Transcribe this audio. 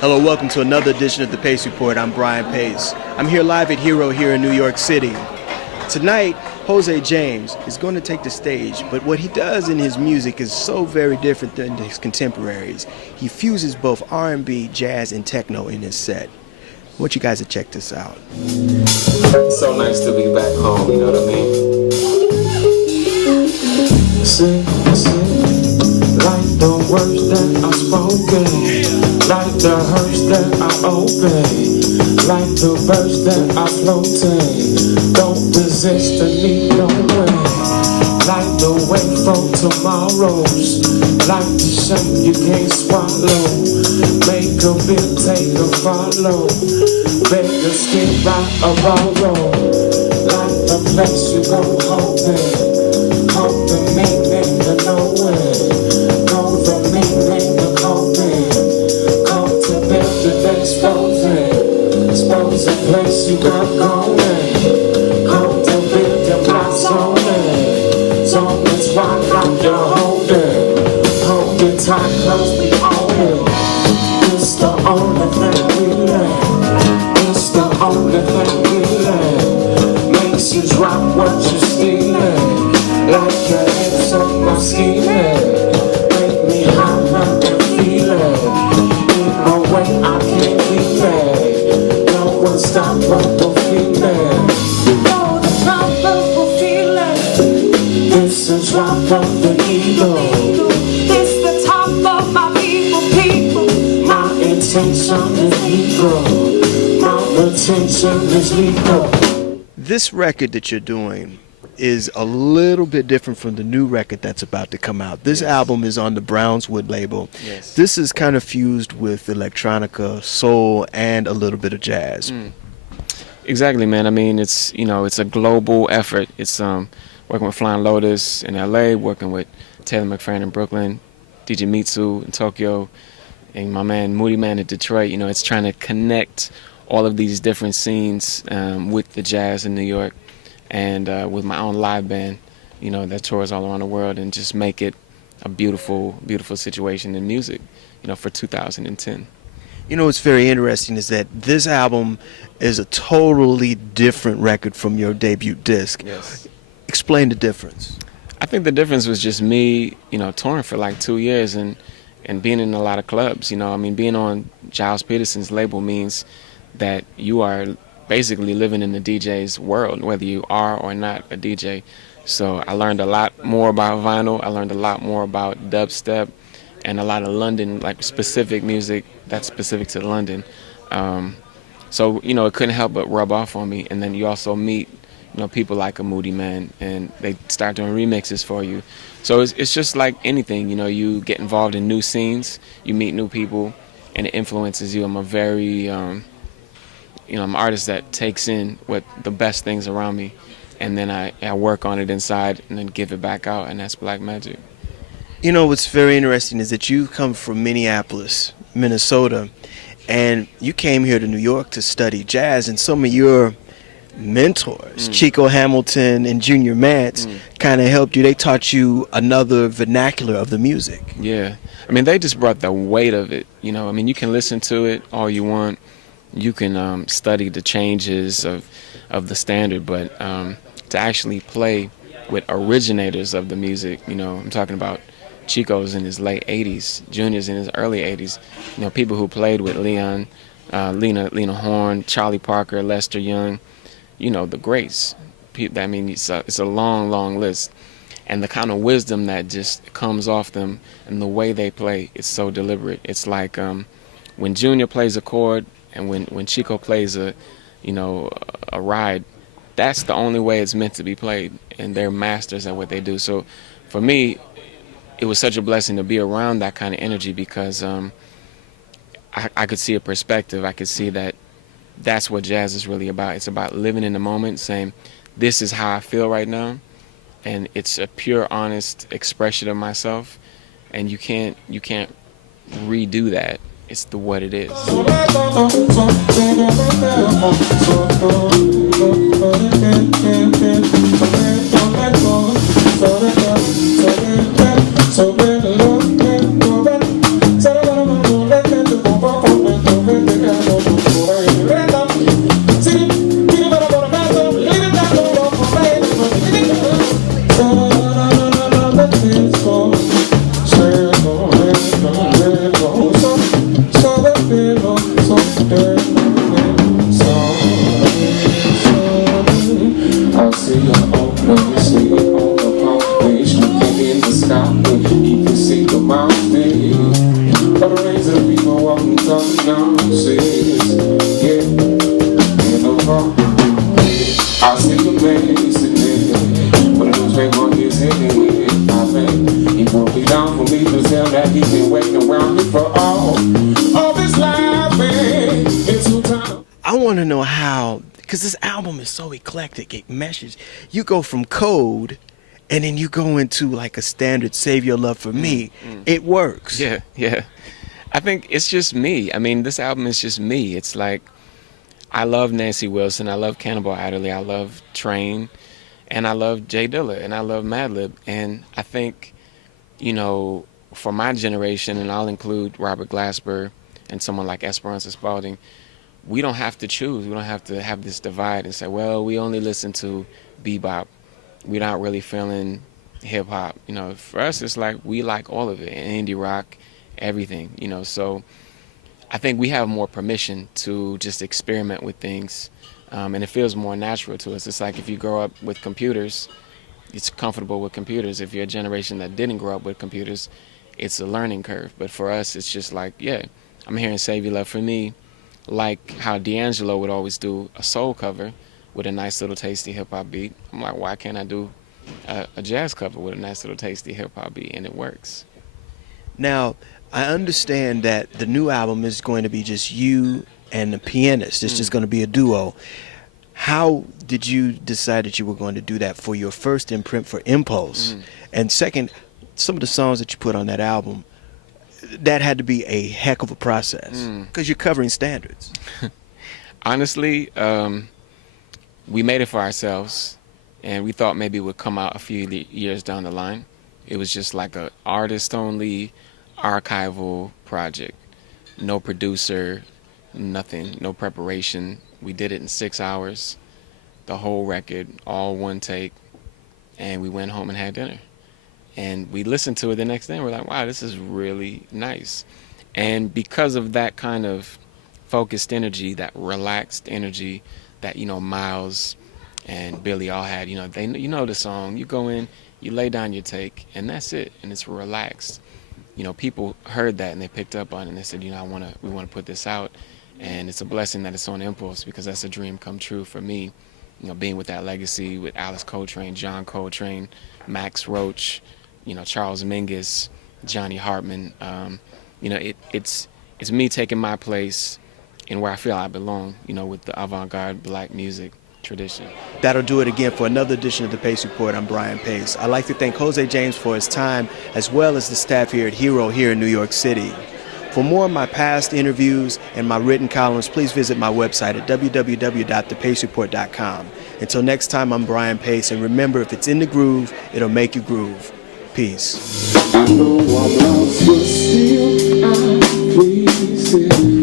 Hello, welcome to another edition of the Pace Report. I'm Brian Pace. I'm here live at Hiro here in New York City. Tonight, Jose James is going to take the stage, but what he does in his music is so very different than his contemporaries. He fuses both R&B, jazz, and techno in his set. I want you guys to check this out. So nice to be back home, you know what I mean? Sing, like the words that are spoken, like the hearse that I open, like the birds that are floating. Don't resist the need, no way. Like the wait for tomorrows, like the shame you can't swallow. Make a bit, take a follow. Beg the skin by a borrow. Like the place you go hoping. Hope the meaning to nowhere. Know the meaning to coping. Come to build the exposing. Expose the place you got going. Come to build your block zoning. Zone is why not you're holding. Hold it tight, close we own it. It's the only thing we learn. It's the only thing we learn. Makes you drop what you're stealing. Like your hips on my scheming. Make me high and feel it. In a way I can't keep it. No one stop the feeling. No, the powerful feeling. This is drop of the ego. This the top of my people. My intention is legal. My attention is legal. This record that you're doing is a little bit different from the new record that's about to come out. This album is on the Brownswood label. Yes. This is kind of fused with electronica, soul, and a little bit of jazz. Exactly, man. I mean, it's a global effort. It's working with Flying Lotus in LA, working with Taylor McFerrin in Brooklyn, DJ Mitsu in Tokyo, and my man Moody Man in Detroit. You know, it's trying to connect all of these different scenes with the jazz in New York. And with my own live band, you know, that tours all around the world, and just make it a beautiful, beautiful situation in music, you know, for 2010. You know what's very interesting is that this album is a totally different record from your debut disc. Yes. Explain the difference. I think the difference was just me, you know, touring for like 2 years and being in a lot of clubs. You know, I mean, being on Giles Peterson's label means that you are basically living in the DJ's world, whether you are or not a DJ. So I learned a lot more about vinyl. I learned a lot more about dubstep and a lot of London, like specific music that's specific to London. So, you know, it couldn't help but rub off on me. And then you also meet, you know, people like a Moody Man, and they start doing remixes for you. So it's just like anything, you know, you get involved in new scenes, you meet new people, and it influences you. I'm a very... I'm an artist that takes in what the best things around me, and then I work on it inside and then give it back out, and that's BlackMagic. You know, what's very interesting is that you come from Minneapolis, Minnesota, and you came here to New York to study jazz, and some of your mentors, Chico Hamilton and Junior Mance, kind of helped you. They taught you another vernacular of the music. Yeah. I mean, they just brought the weight of it, you know. I mean, you can listen to it all you want. You can study the changes of the standard, but to actually play with originators of the music, you know, I'm talking about Chico's in his late 80s, Junior's in his early 80s, you know, people who played with Lena Horne, Charlie Parker, Lester Young, you know, the greats. I mean, it's a long, long list. And the kind of wisdom that just comes off them and the way they play, it's so deliberate. It's like when Junior plays a chord, and when Chico plays a ride, that's the only way it's meant to be played, and they're masters at what they do. So for me, it was such a blessing to be around that kind of energy, because I could see a perspective. I could see that that's what jazz is really about. It's about living in the moment, saying, this is how I feel right now, and it's a pure, honest expression of myself, and you can't redo that. It's the what it is. what I'm talking nonsense. Yeah, in the car, I see the man sitting there, but the newspaper on his head. I think he broke it down for me to tell that he's been waiting around here for all his life, man. It's too time. I want to know how, because this album is so eclectic, it meshes. You go from Code, and then you go into like a standard Save Your Love for Me. It works. Yeah, yeah. I think it's just me. I mean, this album is just me. It's like, I love Nancy Wilson, I love Cannibal Adderley, I love Train, and I love Jay Dilla, and I love Madlib. And I think, you know, for my generation, and I'll include Robert Glasper and someone like Esperanza Spalding, we don't have to choose. We don't have to have this divide and say, well, we only listen to bebop. We're not really feeling hip hop. You know, for us, it's like we like all of it, and indie rock, everything, you know. So I think we have more permission to just experiment with things, and it feels more natural to us. It's like if you grow up with computers, it's comfortable with computers. If you're a generation that didn't grow up with computers, it's a learning curve. But for us, it's just like, yeah, I'm hearing Save Your Love for Me, like how D'Angelo would always do a soul cover with a nice little tasty hip-hop beat. I'm like, why can't I do a jazz cover with a nice little tasty hip-hop beat? And it works. Now, I understand that the new album is going to be just you and the pianist. It's just going to be a duo. How did you decide that you were going to do that for your first imprint for Impulse? And second, some of the songs that you put on that album, that had to be a heck of a process because you're covering standards. Honestly, we made it for ourselves, and we thought maybe it would come out a few years down the line. It was just like a artist-only archival project. No producer, nothing, no preparation. We did it in 6 hours, the whole record, all one take, and we went home and had dinner. And we listened to it the next day, and we're like, wow, this is really nice. And because of that kind of focused energy, that relaxed energy that, you know, Miles and Billy all had, you know, you know the song, you go in, you lay down your take, and that's it, and it's relaxed. You know, people heard that and they picked up on it, and they said, you know, we want to put this out. And it's a blessing that it's on Impulse, because that's a dream come true for me, you know, being with that legacy with Alice Coltrane, John Coltrane, Max Roach, you know, Charles Mingus, Johnny Hartman. You know, it's me taking my place in where I feel I belong, you know, with the avant-garde black music tradition. That'll do it again for another edition of the Pace Report. I'm Brian Pace. I'd like to thank Jose James for his time, as well as the staff here at Hiro here in New York City. For more of my past interviews and my written columns, please visit my website at www.thepacereport.com. Until next time, I'm Brian Pace, and remember, if it's in the groove, it'll make you groove. Peace. I know I'm lost, but still I please it.